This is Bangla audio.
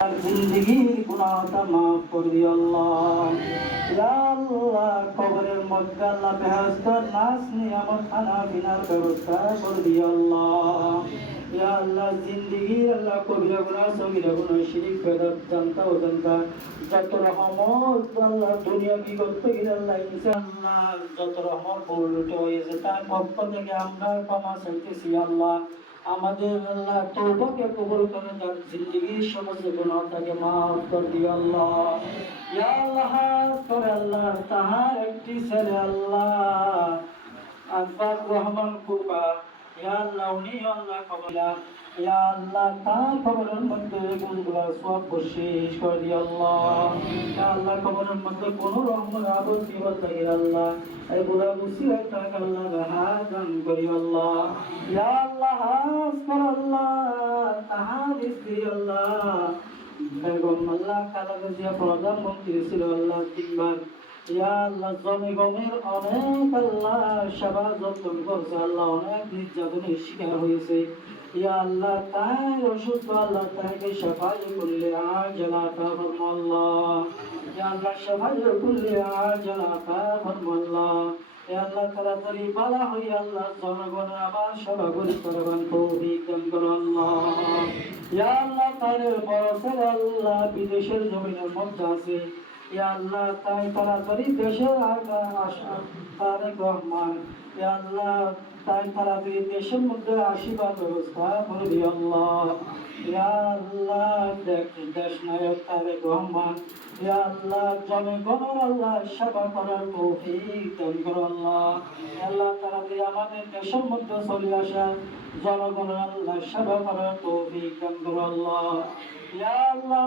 জিন্দেগির গুনাহটা মাফ করে দিও আল্লাহ। ইয়া আল্লাহ, কবরের মধ্যে আল্লাহ বেহেশতের নাজ নিয়ামত খানা পিনার ব্যবস্থা করে দিও আল্লাহ। ইয়া আল্লাহ, জিন্দেগির আল্লাহ কবিরা গুনাহ সগীরা গুনাহ শিরিক বেদাত জানতা অজান্তা যত রহমত আল্লাহ দুনিয়া বিগত থেকে আল্লাহ ইনশাআল্লাহ যত রহমত পৌঁছে হয়েছে তার পক্ষ থেকে আমরা ক্ষমা চাইতেছি আল্লাহ। আমাদের আল্লাহ তওবাকে কবুল করে তার জিন্দেগির সমস্ত গুনাহটাকে মাফ করে দিও আল্লাহ। ইয়া আল্লাহ, করে আল্লাহ তাহার একটি ছেলে আল্লাহ আকবর রহমান কুবা, ইয়া আল্লাহ উনি আল্লাহ কবলা, ইয়া আল্লাহ তার কবরের মধ্যে গুণগুলা সব বশিশ করে দিও আল্লাহ। ইয়া আল্লাহ, কবরের মধ্যে কোনো রহমত আপত্তি হতে আল্লাহ এগুলা মুসিবত থাক আল্লাহ রাহত দান করি আল্লাহ। ইয়া আল্লাহ, আসমার আল্লাহ তাহার স্ত্রী আল্লাহ বেগম আল্লাহ খালেদা জিয়া প্রধানমন্ত্রী ছিল আল্লাহ 3 বার। ইয়া আল্লাহ, জনগণের অনেক আল্লাহ সেবা যত্ন করছে আল্লাহ, অনেক নির্যাতনের শিকার হয়েছে। ইয়া আল্লাহ, তাই অসুস্থ আল্লাহ তাকে সাফাই করলে আজল আতা ফরমাল্লাহ। ইয়া আল্লাহ, সাফাই করলে আজল আতা ফরমাল্লাহ। ইয়া আল্লাহ, তাড়াতাড়ি বালা হই আল্লাহ জনগণের আবার সেবা করি করবেন তৌফিক দান করো আল্লাহ। ইয়া আল্লাহ, তার বড় ছেলে আল্লাহ বিদেশের জমিনের মধ্যে আছে। ইয়া আল্লাহ, তাই তাড়াতাড়ি দেশের আশা তারেক রহমান, ইয়া আল্লাহ তাই তাড়াতাড়ি দেশের মধ্যে আশীর্বাদ ব্যবস্থা করে দিও আল্লাহ। ইয়া আল্লাহ, দেশ নায়ক তারেক রহমান, ইয়া আল্লাহ জনগণের আল্লাহ সেবা করার তৌফিক দান করো আল্লাহ। আল্লাহ, তাড়াতাড়ি আমাদের দেশের মধ্যে চলে আসা জনগণের আল্লাহ সেবা করার তৌফিক দান করো আল্লাহ। ইয়া আল্লাহ,